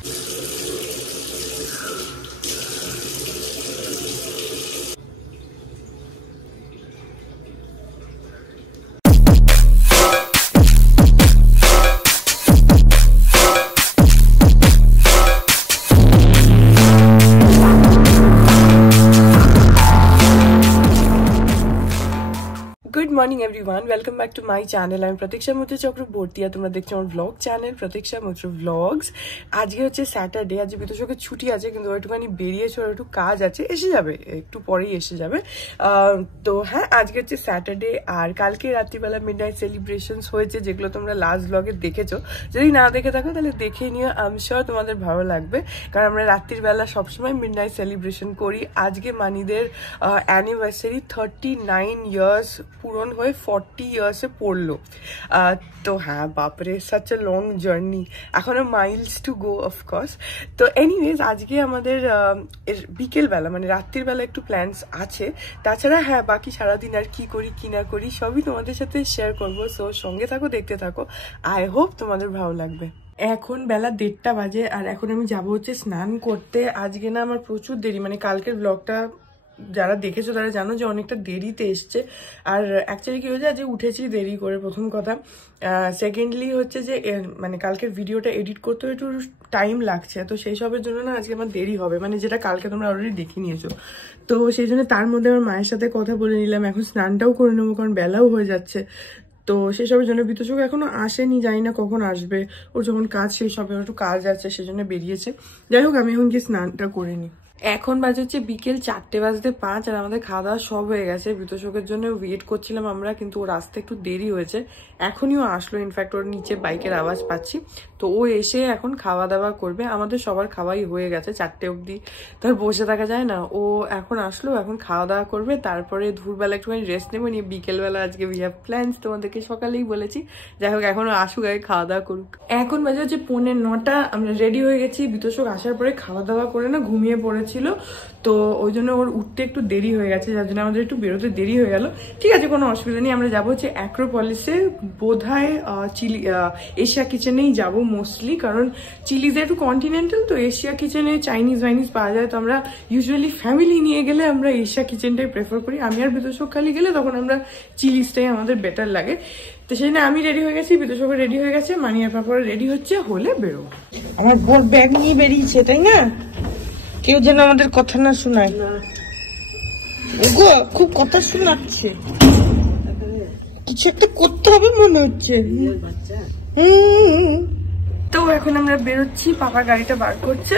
Good morning everyone, welcome back to my channel. I'm Pratiksha Muthu Chakraborty আর তোমরা দেখছো আমার vlog channel Pratiksha Muthu vlogs. আজকে হচ্ছে Saturday, আজ বিতোষকে ছুটি আছে কিন্তু একটুখানি বেরিয়েছে, ওর একটু কাজ আছে, এসে যাবে একটু পরেই এসে যাবে। তো হ্যাঁ, আজকে হচ্ছে স্যাটারডে আর কালকে রাত্রিবেলা মিডনাইট সেলিব্রেশনস হয়েছে যেগুলো তোমরা লাস্ট ব্লগে দেখেছো। যদি না দেখে থাকো তাহলে দেখে নিও, আই এম শিওর তোমাদের ভালো লাগবে, কারণ আমরা রাত্রির বেলা সবসময় মিডনাইট সেলিব্রেশন করি। আজকে মানিদের অ্যানিভার্সারি 39 ইয়ার্স পূরণ হয়ে 40 ইয়ার্সে পড়লো। তো হ্যাঁ, বাপরে, সাচ এ লং জার্নি, এখনো মাইলস টু গো অফকোর্স। তো এনিওয়েজ, আজকে আমাদের বিকেলবেলা মানে রাত্রির বেলা একটু প্ল্যানস আছে। তাছাড়া হ্যাঁ, বাকি সারাদিন আর কি করি কি না করি সবই তোমাদের সাথে শেয়ার করবো। সো সঙ্গে থাকো, দেখতে থাকো, আই হোপ তোমাদের ভালো লাগবে। এখন বেলা 1:30 বাজে আর এখন আমি যাবো হচ্ছে স্নান করতে। আজকে না আমার প্রচুর দেরি, মানে কালকের ব্লগটা যারা দেখেছো তারা জানো যে অনেকটা দেরিতে এসছে। আর অ্যাকচুয়ালি কি হয়েছে, আজকে উঠেছি দেরি করে, প্রথম কথা। সেকেন্ডলি হচ্ছে যে মানে কালকের ভিডিওটা এডিট করতে একটু টাইম লাগছে, তো সেই সবের জন্য না আজকে আমার দেরি হবে, মানে যেটা কালকে তোমরা অলরেডি দেখে নিয়েছো। তো সেই জন্য তার মধ্যে আমার মায়ের সাথে কথা বলে নিলাম, এখন স্নানটাও করে নেবো কারণ বেলাও হয়ে যাচ্ছে। তো সেসবের জন্য বিতোষক এখনো আসেনি, জানি না কখন আসবে, ওর যখন কাজ শেষ হবে, ওর একটু কাজ আছে সেজন্য বেরিয়েছে। যাই হোক, আমি এখন গিয়ে স্নানটা করে নিই। এখন বাজে হচ্ছে বিকেল 4:05 আর আমাদের খাওয়া দাওয়া সব হয়ে গেছে। বিতোষকের জন্য ওয়েট করছিলাম আমরা, কিন্তু ওর আসতে একটু দেরি হয়েছে, এখনইও আসলো। ইনফ্যাক্ট ওর নিচে বাইকের আওয়াজ পাচ্ছি, তো ও এসে এখন খাওয়া দাওয়া করবে। আমাদের সবার খাওয়াই হয়ে গেছে, 4টে অবধি তো আর বসে থাকা যায় না। ও এখন আসলো, এখন খাওয়া দাওয়া করবে, তারপরে দুপুরবেলা একটুখানি রেস্ট নেবো, নিয়ে বিকেলবেলা আজকে উই হ্যাভ প্ল্যান্স, তোমাদেরকে সকালেই বলেছি। যাই হোক, এখনো আসুক, আগে খাওয়া দাওয়া করুক। এখন বাজে হচ্ছে 9:45, আমরা রেডি হয়ে গেছি। বিতোষক আসার পরে খাওয়া দাওয়া করে না ঘুমিয়ে পড়েছিল, তো ওই জন্য ওর উঠতে একটু দেরি হয়ে গেছে, যার জন্য আমাদের একটু বেরোতে দেরি হয়ে গেল। ঠিক আছে, কোনো অসুবিধা নেই, আমরা যাবো হচ্ছে অ্যাক্রোপলিসে, বোধহয় চিলি এশিয়া কিচেনেই যাবো মোস্টলি, কারণ চিলিজ একটু কন্টিনেন্টাল, তো এশিয়া কিচেনে চাইনিজ ভাইনিজ পাওয়া যায়। তো আমরা ইউজুয়ালি ফ্যামিলি নিয়ে গেলে আমরা এশিয়া কিচেনটাই প্রেফার করি। আমি আর বিতোষক খালি গেলে তখন আমরা চিলিজটাই আমাদের বেটার লাগে। তো সেই জন্য আমি রেডি হয়ে গেছি, বিতোষক রেডি হয়ে গেছে, মানিয়ার পাপড় রেডি হচ্ছে, হলে বেরোবো। আমার বোর ব্যাগ নিয়ে বেরিয়েছে, তাই না? কেউ যেন আমাদের কথা না শোনায়। ওগো, খুব কথা শোনাচ্ছে, কিছু একটা করতে হবে মনে হচ্ছে। তো এখন আমরা বেরোচ্ছি, পাপা গাড়িটা বার করছে।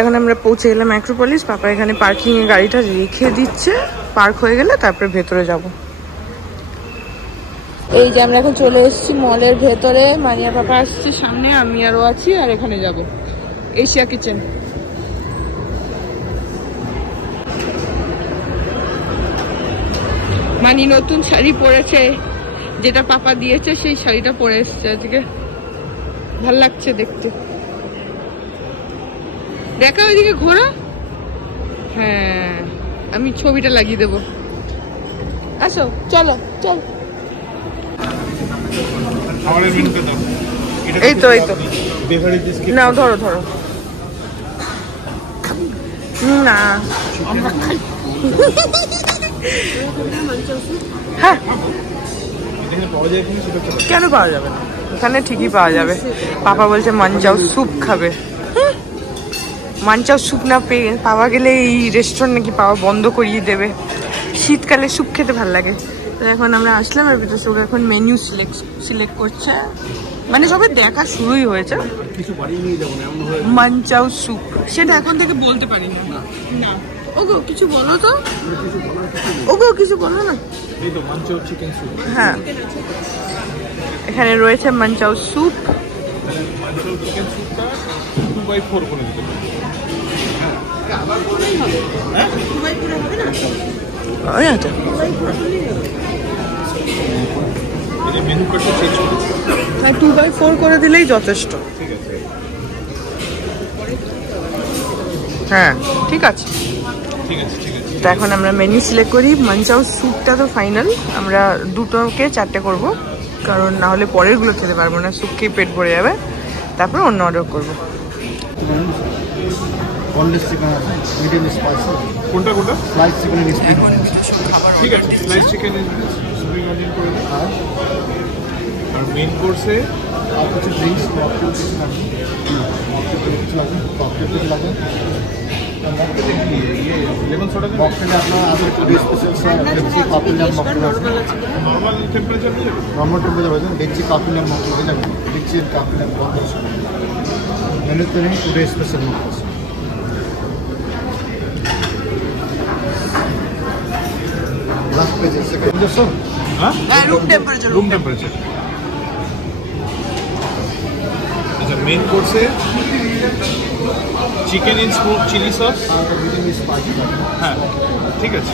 এখন আমরা পৌঁছে গেলাম অ্যাক্রোপলিস। পাপা এখানে পার্কিং এ গাড়িটা রেখে দিচ্ছে, পার্ক হয়ে গেলে তারপরে ভেতরে যাব। এই যে আমরা এখন চলে এসেছি মলের ভেতরে, মানিয়া পাপা আসছে সামনে, আমি আরও আছি, আর এখানে যাব এশিয়া কিচেন। মানি নতুন শাড়ি পরেছে, যেটা পাপা দিয়েছে সেই শাড়িটা পরে এসছে আজকে, ভাল লাগছে দেখতে। দেখা ওইদিকে ঘোরা, হ্যাঁ আমি ছবিটা লাগিয়ে দেবো, আসো চলো চল। এই তো নাও, ধরো ধরো না। হ্যাঁ, কেন পাওয়া যাবে না, এখানে ঠিকই পাওয়া যাবে। পাপা বলছে মানচাও স্যুপ খাবে, মানচাও স্যুপ না পেয়ে পাওয়া গেলে এই রেস্টুরেন্ট নাকি পাওয়া বন্ধ করিয়ে দেবে। শীতকালে স্যুপ খেতে ভালো লাগে। তো এখন আমরা আসলাম, আর ভিতরে সব এখন মেনু সিলেক্ট করছে, মানে সবে দেখা শুরুই হয়েছে। মানচাও স্যুপ, সেটা এখন থেকে বলতে পারি না। ওগো কিছু বলো তো, ওগো কিছু বলো না। হ্যাঁ, এখানে রয়েছে মানচাও স্যুপ, মাঞ্চাও চিকেন স্যুপটা 2/4 করে দিতে পারি। মেনু কার্ডটা চেঞ্জ করে 2/4 করে দিলেই যথেষ্ট। ঠিক আছে, হ্যাঁ ঠিক আছে। ঠিক আছে, ঠিক আছে। তো এখন আমরা মেনু সিলেক্ট করি। মাঞ্চাও স্যুপটা তো ফাইনাল, আমরা 2টোকে 4টে করবো, কারণ না হলে পরেরগুলো খেতে পারবো না, স্যুপ খেয়ে পেট ভরে যাবে। তারপর অন্য অর্ডার করবো। কোনটা কোনটা? Slice chicken and spring onion. ঠিক আছে, স্লাইস চিকেন স্প্রিং অনিয়ন করে দিন। আর মেন কোর্সে আর কিছু ড্রিঙ্কস, মকটেল কিছু লাগবে, ককটেল কিছু লাগবে। লেমন সোডা মকটেলে আপনার আগে টুডে স্পেশাল বেঞ্চি কফি নাম মকটেল আছে। নর্মাল টেম্পারেচার দিয়ে নর্মাল টেম্পারেচার আছে, বেঞ্চি কফি নাম মকটেল হয়ে যাবে। বেঞ্চি কফি নাম মকটেল মেনুতে নেই today special mocktail. Last page second সব হ্যাঁ, রুম টেম্পারেচার। Room temperature. আচ্ছা, মেন কোর্সে chicken in smoke chilli sauce. আর মিডিয়াম স্পাইসি লাগবে। হ্যাঁ ঠিক আছে,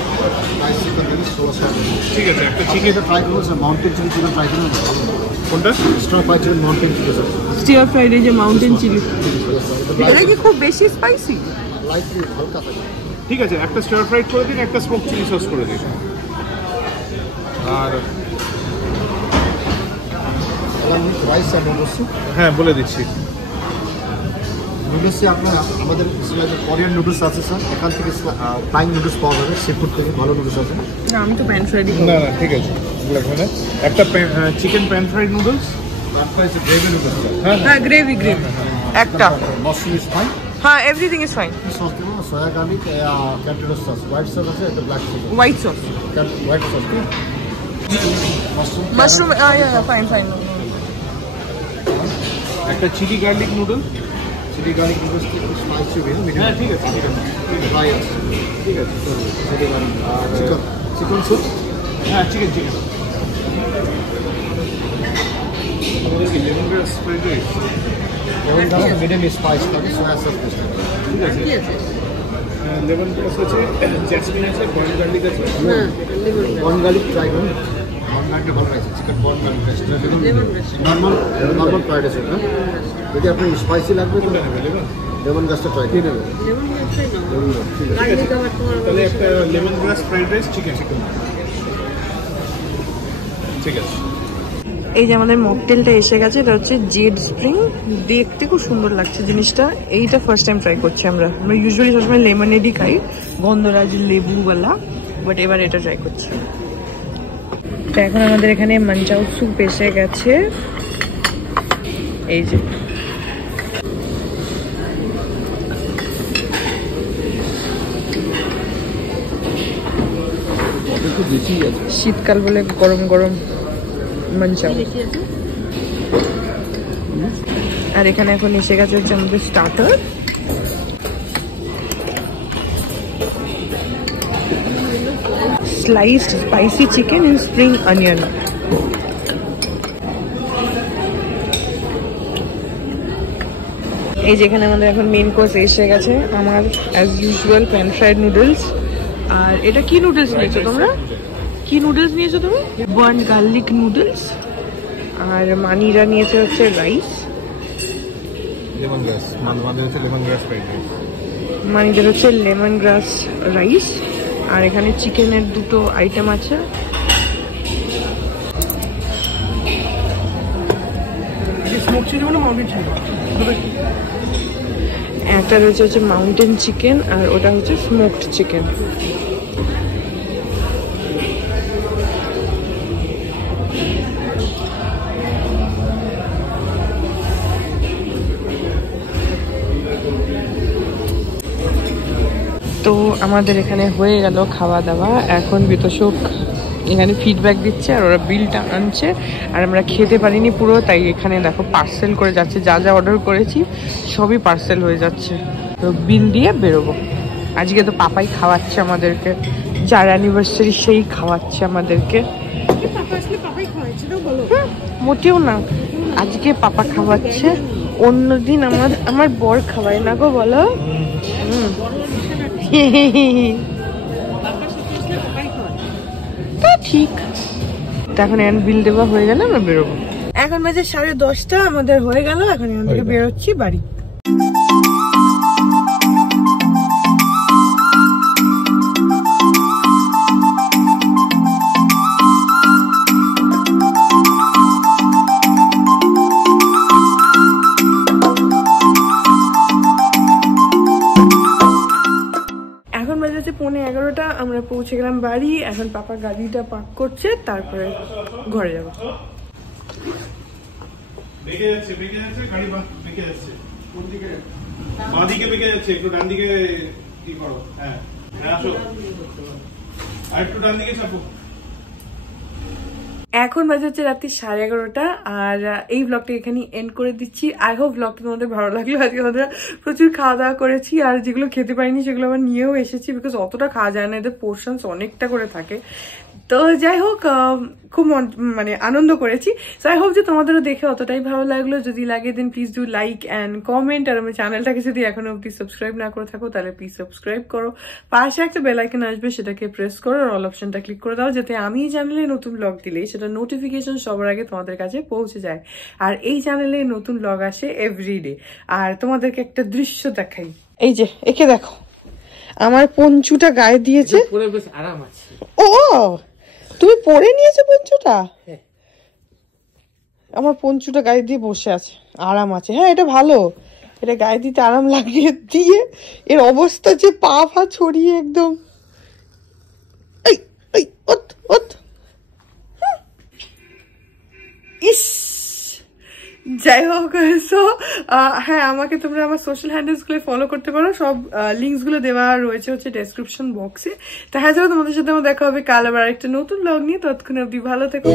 স্পাইস চিকেন দিন সোয়া সস। ঠিক আছে। একটা চিকেন এটা ট্রাই করুন sir, mountain chilli chicken try করুন। কোনটা? Star fry chicken mountain chilli sir. Stir fried এই যে মাউন্টেন চিলি, এটা কি খুব বেশি স্পাইসি? লাইটলি হালকা থাকে। ঠিক আছে, একটা স্টার ফ্রাইড করে দিন, একটা স্মোক চিলি সস করে দিন। আর রাইস আর নুডলস। হ্যাঁ বলে দিচ্ছি। নুডলসে আপনার আমাদের কোরিয়ান নুডলস আছে স্যার, এখান থেকে ফ্রাইং নুডলস পাওয়া যাবে, সি ফুড থেকে ভালো নুডলস আছে। না আমি তো প্যান ফ্রাইডই না না ঠিক আছে, লাগবে না। একটা চিকেন প্যান ফ্রাইড নুডলস। তারপরে হচ্ছে গ্রেভি নুডলস। হ্যাঁ হ্যাঁ গ্রেভি একটা। Mushroom is fine. হ্যাঁ এভরিথিং ইজ ফাইন। সস দেবো, সয়া গার্লিক, ক্যান্টেডো সস, হোয়াইট সস আছে, একটা black sauce. White sauce, white sauce কি মাশরুম, ফাইন ফাইন। একটা chilli garlic noodle. Chilli garlic noodles কি স্পাইসি হবে মিডিয়াম। হ্যাঁ ঠিক আছে, ঠিক আছে, ফ্রাই আছে। ঠিক আছে। চিলি গার্লিক আর চিকেন স্যুপ। হ্যাঁ চিকেন চিকেন। আমাদের কি লেমন গ্রাস ফ্রাইড রাইস? এবং দাদা মিডিয়াম স্পাইস থাকে, সোয়া সস বেশি। ঠিক আছে। লেমন গ্রাস আছে, জ্যাসমিন আছে, বয়েল গার্লিক আছে। বন গার্লিক ট্রাই করুন। বন গার্লিক ভালো আছে, চিকেন বন garlic rice. Normal fried rice না, যদি আপনার স্পাইসি লাগবে তো লেমন গাছটা ট্রাই করে নেবেন। তাহলে একটা lemon grass fried rice chicken chicken. ঠিক আছে। এই যে আমাদের মকটেলটা এসে গেছে, এটা হচ্ছে জেড স্প্রিং। দেখতে খুব সুন্দর লাগছে জিনিসটা। এইটা ফার্স্ট টাইম ট্রাই করছি আমরা ইউজুয়ালি সবসময় লেমনেডই খাই, গন্ধরাজ লেবুওয়ালা, বাট এবার এটা ট্রাই করছি। তো এখন আমাদের এখানে মাঞ্চাও স্যুপ এসে গেছে। এই যে শীতকাল বলে গরম গরম মাঞ্চাও। আর এখানে এখন এসে গেছে হচ্ছে আমাদের starter. Sliced spicy chicken and spring onion. এই যেখানে আমাদের এখন মেন কোর্স এসে গেছে। আমার as usual pan fried noodles. আর এটা কি নুডলস নিয়েছো তোমরা? কি নুডলস নিয়েছো তুমি? Burn garlic noodles. আর মানিরা নিয়েছে হচ্ছে রাইস। লেমন গ্রাস মানে হচ্ছে লেমন গ্রাস ফ্রাইড রাইস। মানিদের হচ্ছে লেমন গ্রাস রাইস। আর এখানে চিকেনের দুটো আইটেম আছে। একটা রয়েছে হচ্ছে মাউন্টেন চিকেন, আর ওটা হচ্ছে স্মোকড চিকেন। তো আমাদের এখানে হয়ে গেল খাওয়া দাওয়া। এখন বিতোষক এখানে ফিডব্যাক দিচ্ছে আর ওরা বিলটা আনছে। আর আমরা খেতে পারিনি পুরো, তাই এখানে দেখো পার্সেল করে যাচ্ছে। যা যা অর্ডার করেছি সবই পার্সেল হয়ে যাচ্ছে। তো বিল দিয়ে বেরোবো। আজকে তো পাপাই খাওয়াচ্ছে আমাদেরকে, যার অ্যানিভার্সারি সেই খাওয়াচ্ছে আমাদেরকে। মোটেও না, আজকে পাপা খাওয়াচ্ছে। অন্যদিন আমার বর খাওয়ায় না গো বলো। তা ঠিক। এখন বিল দেওয়া হয়ে গেলে আমরা বেরোবো। এখন বাজে 10:30 আমাদের হয়ে গেল। এখন এখান থেকে বেরোচ্ছি বাড়ি। এখন বাজে 11:15 আমরা পৌঁছে গেলাম বাড়ি। এখন পাপা গাড়িটা পার্ক করছে, তারপরে ঘরে যাবো। বেঁকে যাচ্ছে গাড়ি বেঁকে যাচ্ছে। কোন দিকে? বাঁ দিকে বেঁকে যাচ্ছে, একটু ডান দিকে কি করো? হ্যাঁ আসো, আর একটু ডান দিকে চাপো। এখন বাজে হচ্ছে রাত্রি 11:30 আর এই ব্লগটা এখানে এন্ড করে দিচ্ছি। আই হোপ ব্লগটা তোমাদের ভালো লাগলো। আজকে আমরা প্রচুর খাওয়া দাওয়া করেছি, আর যেগুলো খেতে পারিনি সেগুলো আবার নিয়েও এসেছি, বিকজ অতটা খাওয়া যায় না, এদের পোর্শনস অনেকটা করে থাকে। তো যাই হোক, খুব মানে আনন্দ করেছি। সো আই হোপ যে তোমাদেরও দেখে অতটাই ভালো লাগলো। যদি লাগে then please do like and comment. আর আমার চ্যানেলটাকে যদি এখনো অব্দি সাবস্ক্রাইব না করে থাকো তাহলে প্লিজ সাবস্ক্রাইব করো। পাশে একটা বেল আইকন আসবে, সেটাকে প্রেস করো আর অল অপশনটা ক্লিক করে দাও, যাতে আমি এই চ্যানেলে নতুন ব্লগ দিলেই সেটা নোটিফিকেশন সবার আগে তোমাদের কাছে পৌঁছে যায়। আর এই চ্যানেলে নতুন ব্লগ আসে এভরিডে। আর তোমাদেরকে একটা দৃশ্য দেখাই, এই যে একে দেখো, আমার পঞ্চুটা গায়ে দিয়েছে। বেশ আরাম আছে। ও তুমি পরে নিয়েছো পঞ্চুটা? আমার পঞ্চুটা গায়ে দিয়ে বসে আছে, আরাম আছে। হ্যাঁ এটা ভালো, এটা গায়ে দিতে আরাম লাগিয়ে দিয়ে এর অবস্থা যে পা ফা ছড়িয়ে একদম। ইস যাই হোক, সো হ্যাঁ আমাকে তোমরা আমার সোশ্যাল হ্যান্ডেলস গুলো ফলো করতে পারো। সব লিঙ্কস গুলো দেওয়া রয়েছে হচ্ছে ডেসক্রিপশন বক্সে। দেখা যাবে তোমাদের সাথে আমার দেখা হবে কাল আবার একটা নতুন ব্লগ নিয়ে। ততক্ষণ অব্দি ভালো থেকো।